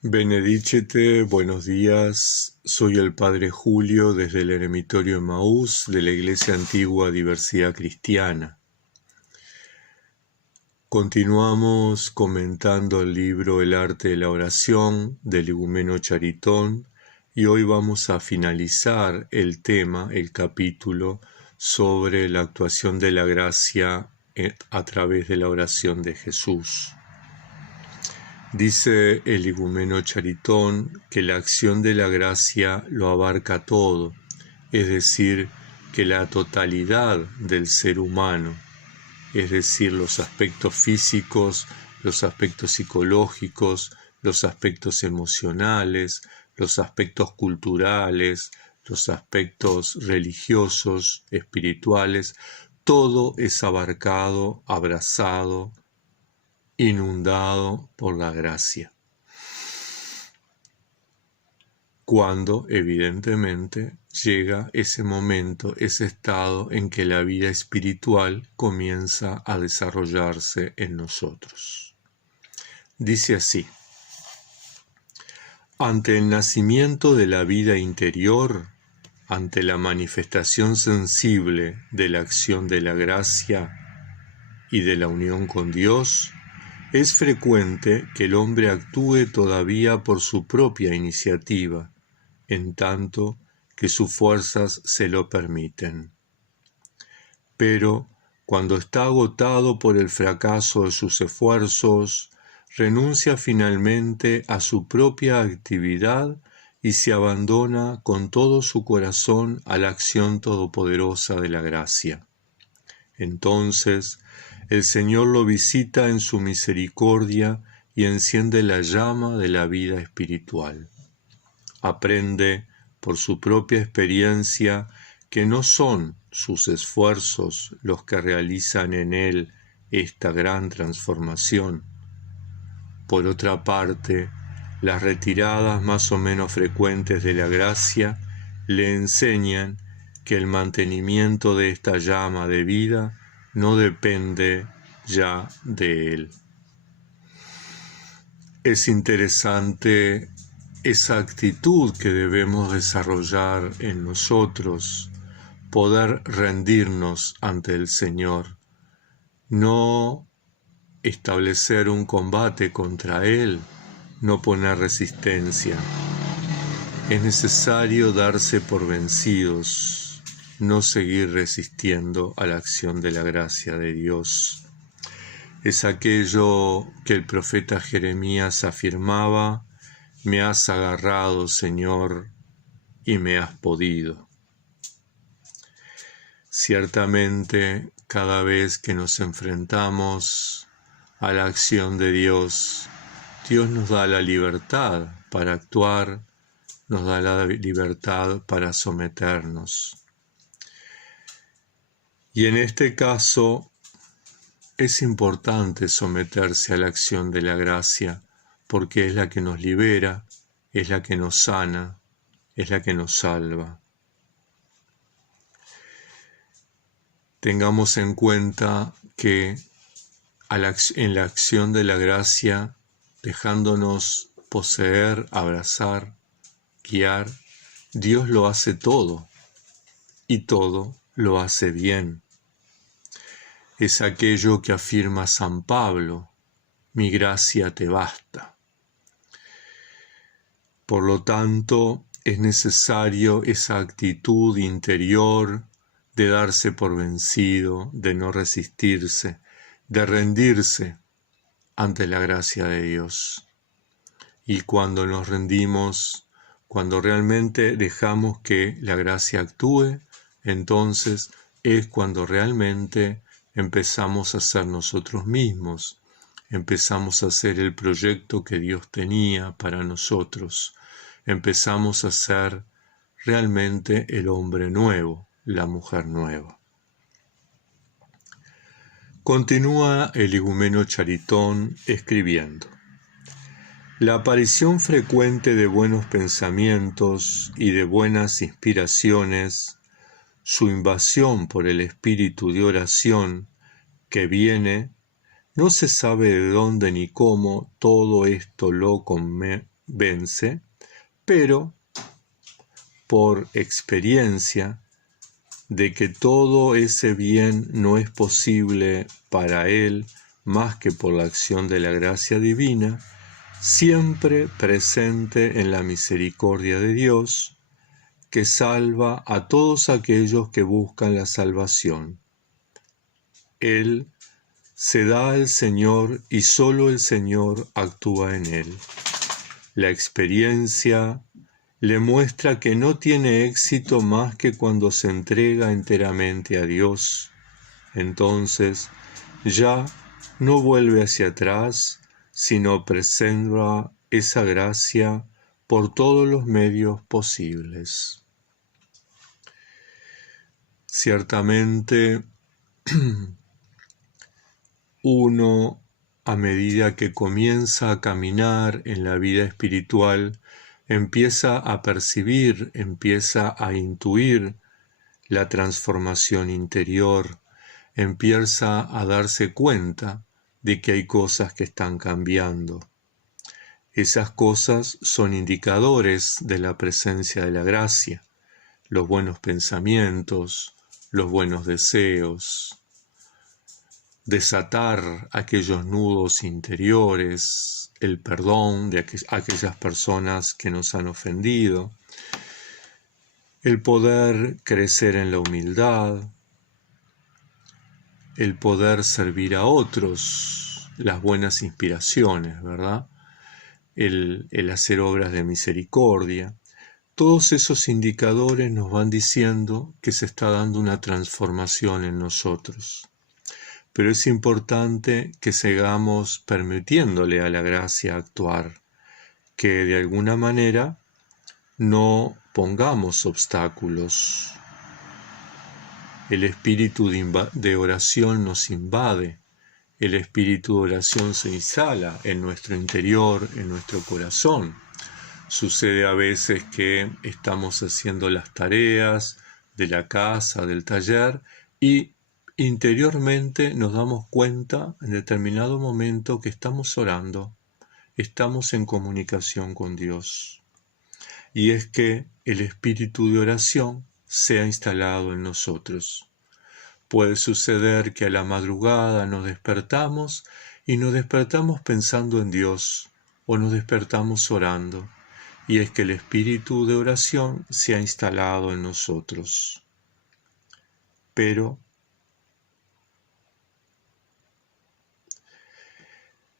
Benedicite, buenos días. Soy el Padre Julio desde el Eremitorio Emaús de la Iglesia Antigua Diversidad Cristiana. Continuamos comentando el libro El arte de la oración del Igumeno Charitón y hoy vamos a finalizar el tema, el capítulo sobre la actuación de la gracia a través de la oración de Jesús. Dice el Igumeno Charitón que la acción de la gracia lo abarca todo, es decir, que la totalidad del ser humano, es decir, los aspectos físicos, los aspectos psicológicos, los aspectos emocionales, los aspectos culturales, los aspectos religiosos, espirituales, todo es abarcado, abrazado, inundado por la gracia. Cuando, evidentemente, llega ese momento, ese estado en que la vida espiritual comienza a desarrollarse en nosotros. Dice así: ante el nacimiento de la vida interior, ante la manifestación sensible de la acción de la gracia y de la unión con Dios, es frecuente que el hombre actúe todavía por su propia iniciativa, en tanto que sus fuerzas se lo permiten. Pero, cuando está agotado por el fracaso de sus esfuerzos, renuncia finalmente a su propia actividad y se abandona con todo su corazón a la acción todopoderosa de la gracia. Entonces, el Señor lo visita en su misericordia y enciende la llama de la vida espiritual. Aprende por su propia experiencia que no son sus esfuerzos los que realizan en él esta gran transformación. Por otra parte, las retiradas más o menos frecuentes de la gracia le enseñan que el mantenimiento de esta llama de vida no depende ya de él. Es interesante esa actitud que debemos desarrollar en nosotros, poder rendirnos ante el Señor, no establecer un combate contra Él, no poner resistencia. Es necesario darse por vencidos, no seguir resistiendo a la acción de la gracia de Dios. Es aquello que el profeta Jeremías afirmaba: me has agarrado, Señor, y me has podido. Ciertamente, cada vez que nos enfrentamos a la acción de Dios, Dios nos da la libertad para actuar, nos da la libertad para someternos. Y en este caso, es importante someterse a la acción de la gracia, porque es la que nos libera, es la que nos sana, es la que nos salva. Tengamos en cuenta que en la acción de la gracia, dejándonos poseer, abrazar, guiar, Dios lo hace todo, y todo lo hace bien. Es aquello que afirma San Pablo: mi gracia te basta. Por lo tanto, es necesario esa actitud interior de darse por vencido, de no resistirse, de rendirse ante la gracia de Dios. Y cuando nos rendimos, cuando realmente dejamos que la gracia actúe, entonces es cuando realmente empezamos a ser nosotros mismos, empezamos a hacer el proyecto que Dios tenía para nosotros, empezamos a ser realmente el hombre nuevo, la mujer nueva. Continúa el Igumeno Charitón escribiendo: la aparición frecuente de buenos pensamientos y de buenas inspiraciones, su invasión por el espíritu de oración que viene, no se sabe de dónde ni cómo, todo esto lo vence, pero por experiencia de que todo ese bien no es posible para él más que por la acción de la gracia divina, siempre presente en la misericordia de Dios, que salva a todos aquellos que buscan la salvación. Él se da al Señor y solo el Señor actúa en él. La experiencia le muestra que no tiene éxito más que cuando se entrega enteramente a Dios. Entonces ya no vuelve hacia atrás, sino preserva esa gracia por todos los medios posibles. Ciertamente, uno, a medida que comienza a caminar en la vida espiritual, empieza a percibir, empieza a intuir la transformación interior, empieza a darse cuenta de que hay cosas que están cambiando. Esas cosas son indicadores de la presencia de la gracia, los buenos pensamientos, los buenos deseos, desatar aquellos nudos interiores, el perdón de aquellas personas que nos han ofendido, el poder crecer en la humildad, el poder servir a otros, las buenas inspiraciones, ¿verdad? El hacer obras de misericordia. Todos esos indicadores nos van diciendo que se está dando una transformación en nosotros. Pero es importante que sigamos permitiéndole a la gracia actuar, que de alguna manera no pongamos obstáculos. El espíritu de oración nos invade, el espíritu de oración se instala en nuestro interior, en nuestro corazón. Sucede a veces que estamos haciendo las tareas de la casa, del taller, y interiormente nos damos cuenta en determinado momento que estamos orando, estamos en comunicación con Dios. Y es que el espíritu de oración se ha instalado en nosotros. Puede suceder que a la madrugada nos despertamos y nos despertamos pensando en Dios o nos despertamos orando. Y es que el espíritu de oración se ha instalado en nosotros. Pero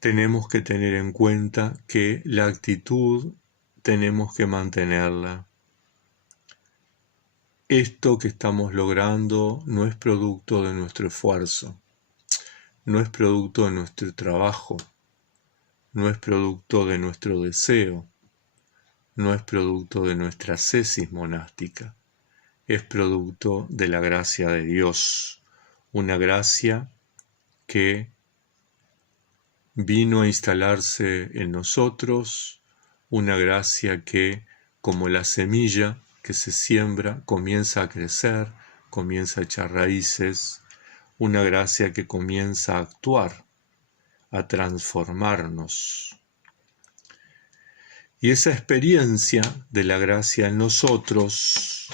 tenemos que tener en cuenta que la actitud tenemos que mantenerla. Esto que estamos logrando no es producto de nuestro esfuerzo, no es producto de nuestro trabajo, no es producto de nuestro deseo, no es producto de nuestra ascesis monástica, es producto de la gracia de Dios, una gracia que vino a instalarse en nosotros, una gracia que, como la semilla que se siembra, comienza a crecer, comienza a echar raíces, una gracia que comienza a actuar, a transformarnos. Y esa experiencia de la gracia en nosotros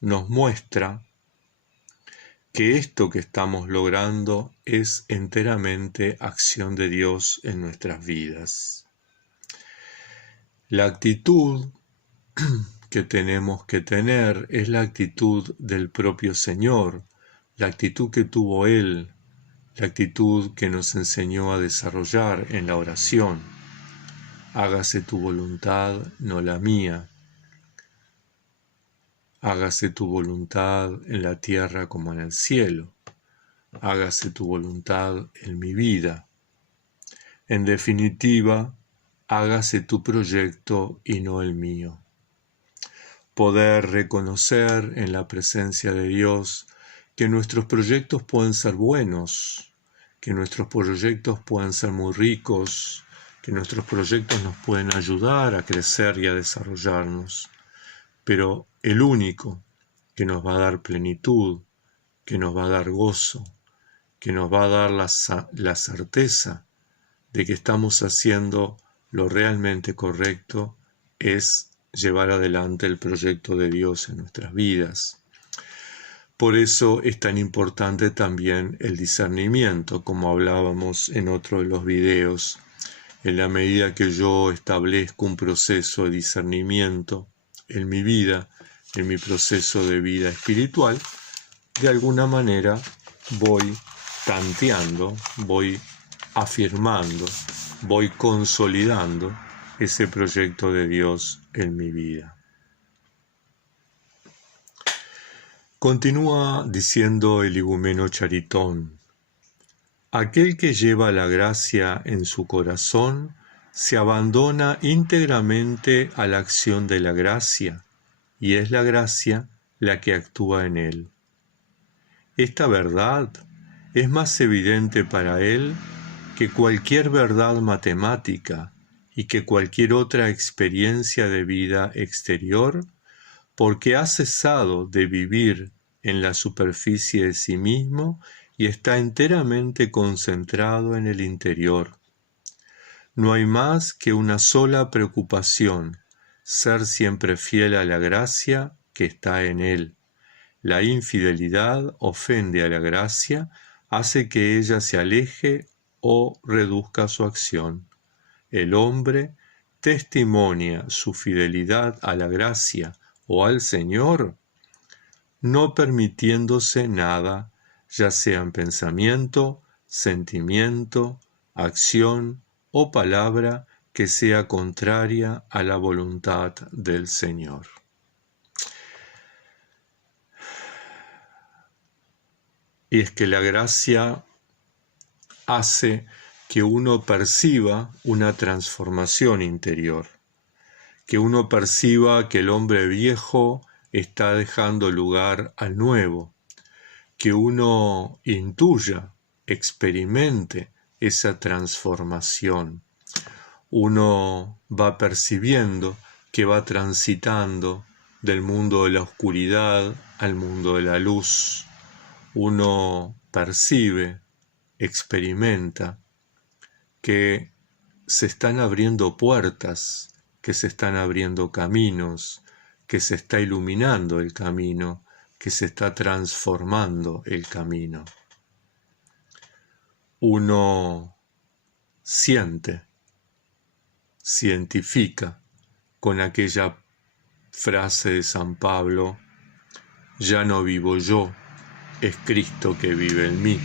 nos muestra que esto que estamos logrando es enteramente acción de Dios en nuestras vidas. La actitud que tenemos que tener es la actitud del propio Señor, la actitud que tuvo Él, la actitud que nos enseñó a desarrollar en la oración. Hágase tu voluntad, no la mía. Hágase tu voluntad en la tierra como en el cielo. Hágase tu voluntad en mi vida. En definitiva, hágase tu proyecto y no el mío. Poder reconocer en la presencia de Dios que nuestros proyectos pueden ser buenos, que nuestros proyectos pueden ser muy ricos, que nuestros proyectos nos pueden ayudar a crecer y a desarrollarnos. Pero el único que nos va a dar plenitud, que nos va a dar gozo, que nos va a dar la certeza de que estamos haciendo lo realmente correcto es llevar adelante el proyecto de Dios en nuestras vidas. Por eso es tan importante también el discernimiento, como hablábamos en otro de los videos. En la medida que yo establezco un proceso de discernimiento en mi vida, en mi proceso de vida espiritual, de alguna manera voy tanteando, voy afirmando, voy consolidando ese proyecto de Dios en mi vida. Continúa diciendo el igumeno Charitón: aquel que lleva la gracia en su corazón se abandona íntegramente a la acción de la gracia, y es la gracia la que actúa en él. Esta verdad es más evidente para él que cualquier verdad matemática y que cualquier otra experiencia de vida exterior, porque ha cesado de vivir en la superficie de sí mismo y está enteramente concentrado en el interior. No hay más que una sola preocupación: ser siempre fiel a la gracia que está en él. La infidelidad ofende a la gracia, hace que ella se aleje o reduzca su acción. El hombre testimonia su fidelidad a la gracia o al Señor, no permitiéndose nada, ya sea en pensamiento, sentimiento, acción o palabra, que sea contraria a la voluntad del Señor. Y es que la gracia hace que uno perciba una transformación interior, que uno perciba que el hombre viejo está dejando lugar al nuevo, que uno intuya, experimente esa transformación. Uno va percibiendo que va transitando del mundo de la oscuridad al mundo de la luz. Uno percibe, experimenta que se están abriendo puertas, que se están abriendo caminos, que se está iluminando el camino, que se está transformando el camino. Uno siente, se identifica con aquella frase de San Pablo: ya no vivo yo, es Cristo que vive en mí.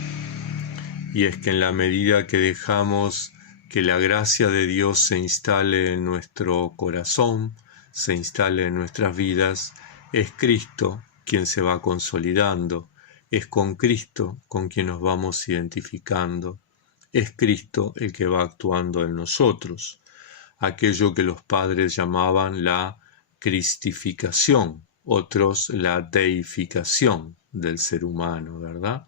Y es que en la medida que dejamos que la gracia de Dios se instale en nuestro corazón, se instale en nuestras vidas, es Cristo quien se va consolidando, es con Cristo con quien nos vamos identificando, es Cristo el que va actuando en nosotros, aquello que los padres llamaban la cristificación, otros la deificación del ser humano, ¿verdad?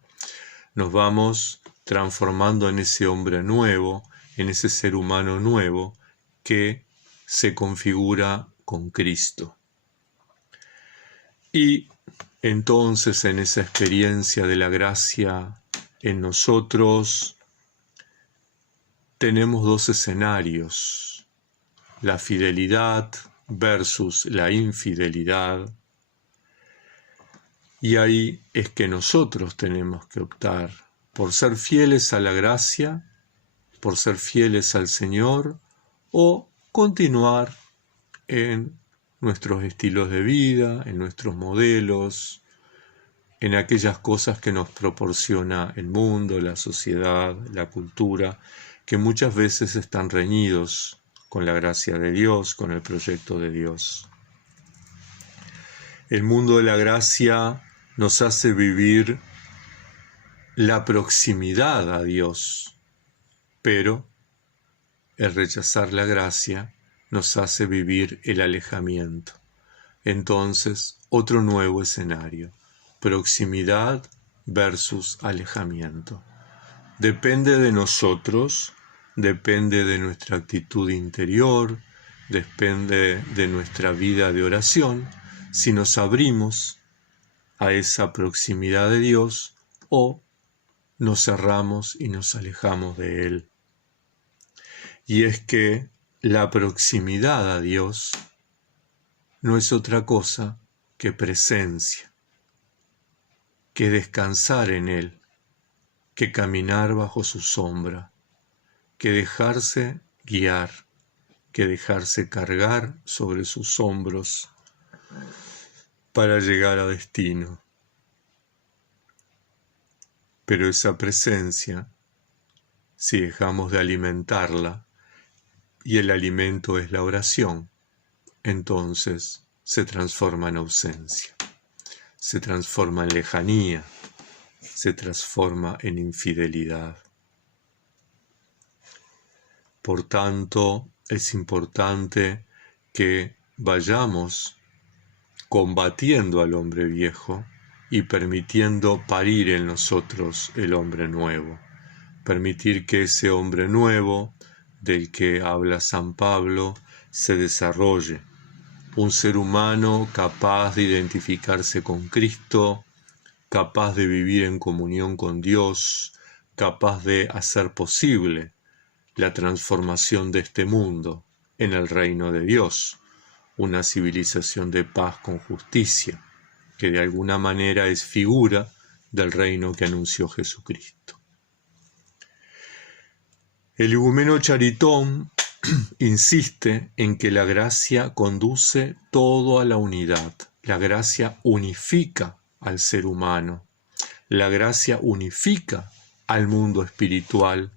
Nos vamos transformando en ese hombre nuevo, en ese ser humano nuevo que se configura con Cristo. Y entonces en esa experiencia de la gracia en nosotros tenemos dos escenarios: la fidelidad versus la infidelidad. Y ahí es que nosotros tenemos que optar por ser fieles a la gracia, por ser fieles al Señor, o continuar en nuestros estilos de vida, en nuestros modelos, en aquellas cosas que nos proporciona el mundo, la sociedad, la cultura, que muchas veces están reñidos con la gracia de Dios, con el proyecto de Dios. El mundo de la gracia nos hace vivir la proximidad a Dios, pero el rechazar la gracia nos hace vivir el alejamiento. Entonces, otro nuevo escenario: proximidad versus alejamiento. Depende de nosotros, depende de nuestra actitud interior, depende de nuestra vida de oración, si nos abrimos a esa proximidad de Dios o nos cerramos y nos alejamos de Él. Y es que la proximidad a Dios no es otra cosa que presencia, que descansar en Él, que caminar bajo su sombra, que dejarse guiar, que dejarse cargar sobre sus hombros para llegar a destino. Pero esa presencia, si dejamos de alimentarla, y el alimento es la oración, entonces se transforma en ausencia, se transforma en lejanía, se transforma en infidelidad. Por tanto, es importante que vayamos combatiendo al hombre viejo y permitiendo parir en nosotros el hombre nuevo. Permitir que ese hombre nuevo, del que habla San Pablo, se desarrolle. Un ser humano capaz de identificarse con Cristo, capaz de vivir en comunión con Dios, capaz de hacer posible la transformación de este mundo en el reino de Dios, una civilización de paz con justicia, que de alguna manera es figura del reino que anunció Jesucristo. El igumeno Charitón insiste en que la gracia conduce todo a la unidad. La gracia unifica al ser humano. La gracia unifica al mundo espiritual.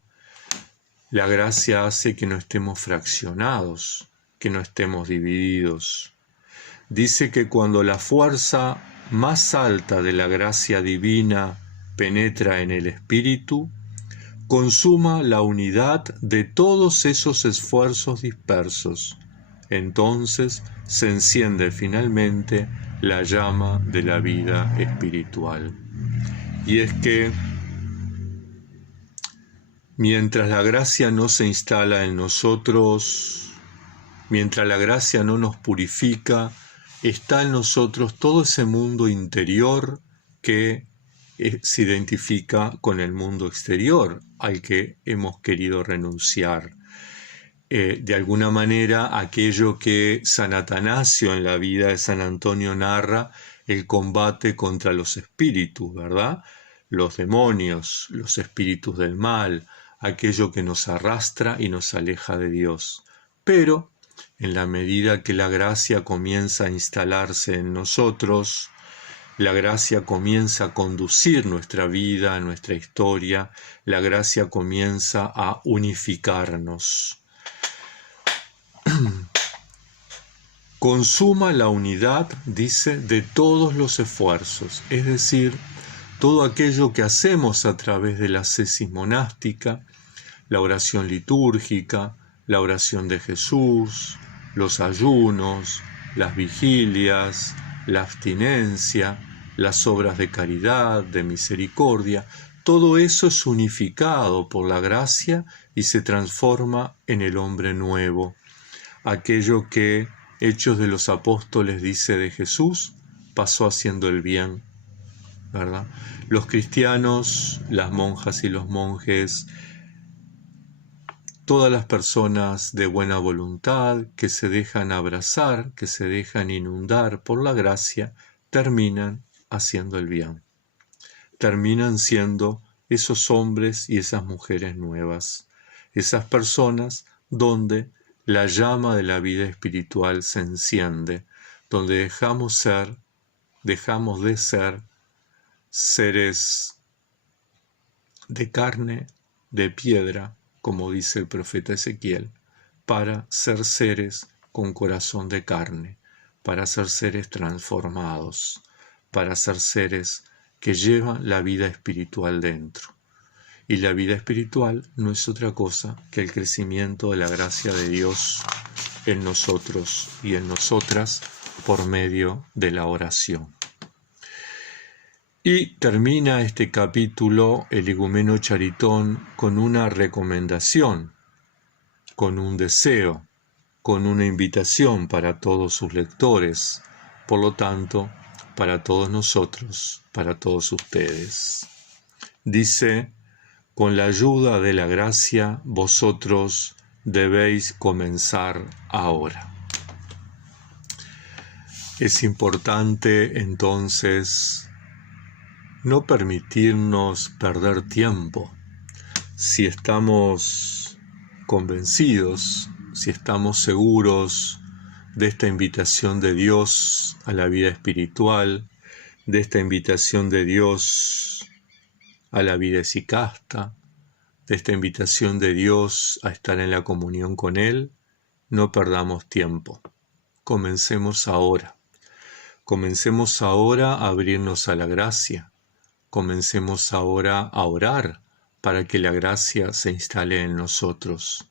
La gracia hace que no estemos fraccionados, que no estemos divididos. Dice que cuando la fuerza más alta de la gracia divina penetra en el espíritu, consuma la unidad de todos esos esfuerzos dispersos. Entonces se enciende finalmente la llama de la vida espiritual. Y es que mientras la gracia no se instala en nosotros, mientras la gracia no nos purifica, está en nosotros todo ese mundo interior que se identifica con el mundo exterior al que hemos querido renunciar. De alguna manera, aquello que San Atanasio en la vida de San Antonio narra, el combate contra los espíritus, ¿verdad? Los demonios, los espíritus del mal, aquello que nos arrastra y nos aleja de Dios. Pero, en la medida que la gracia comienza a instalarse en nosotros, la gracia comienza a conducir nuestra vida, nuestra historia, la gracia comienza a unificarnos. Consuma la unidad, dice, de todos los esfuerzos, es decir, todo aquello que hacemos a través de la ascesis monástica, la oración litúrgica, la oración de Jesús, los ayunos, las vigilias, la abstinencia, las obras de caridad, de misericordia, todo eso es unificado por la gracia y se transforma en el hombre nuevo. Aquello que Hechos de los Apóstoles dice de Jesús, pasó haciendo el bien, ¿verdad? Los cristianos, las monjas y los monjes, todas las personas de buena voluntad que se dejan abrazar, que se dejan inundar por la gracia, terminan haciendo el bien. Terminan siendo esos hombres y esas mujeres nuevas, esas personas donde la llama de la vida espiritual se enciende, donde dejamos de ser seres de carne, de piedra, como dice el profeta Ezequiel, para ser seres con corazón de carne, para ser seres transformados, para ser seres que llevan la vida espiritual dentro. Y la vida espiritual no es otra cosa que el crecimiento de la gracia de Dios en nosotros y en nosotras por medio de la oración. Y termina este capítulo el igumeno Charitón con una recomendación, con un deseo, con una invitación para todos sus lectores, por lo tanto, para todos nosotros, para todos ustedes. Dice: con la ayuda de la gracia, vosotros debéis comenzar ahora. Es importante entonces no permitirnos perder tiempo. Si estamos convencidos, si estamos seguros de esta invitación de Dios a la vida espiritual, de esta invitación de Dios a la vida esicasta, de esta invitación de Dios a estar en la comunión con Él, no perdamos tiempo. Comencemos ahora. Comencemos ahora a abrirnos a la gracia. Comencemos ahora a orar para que la gracia se instale en nosotros.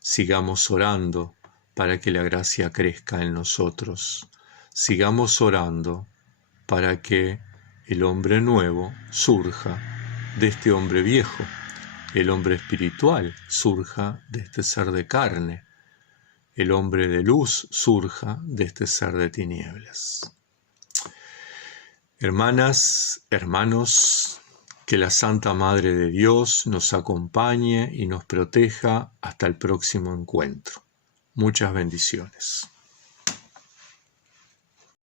Sigamos orando para que la gracia crezca en nosotros. Sigamos orando para que el hombre nuevo surja de este hombre viejo. El hombre espiritual surja de este ser de carne. El hombre de luz surja de este ser de tinieblas. Hermanas, hermanos, que la Santa Madre de Dios nos acompañe y nos proteja hasta el próximo encuentro. Muchas bendiciones.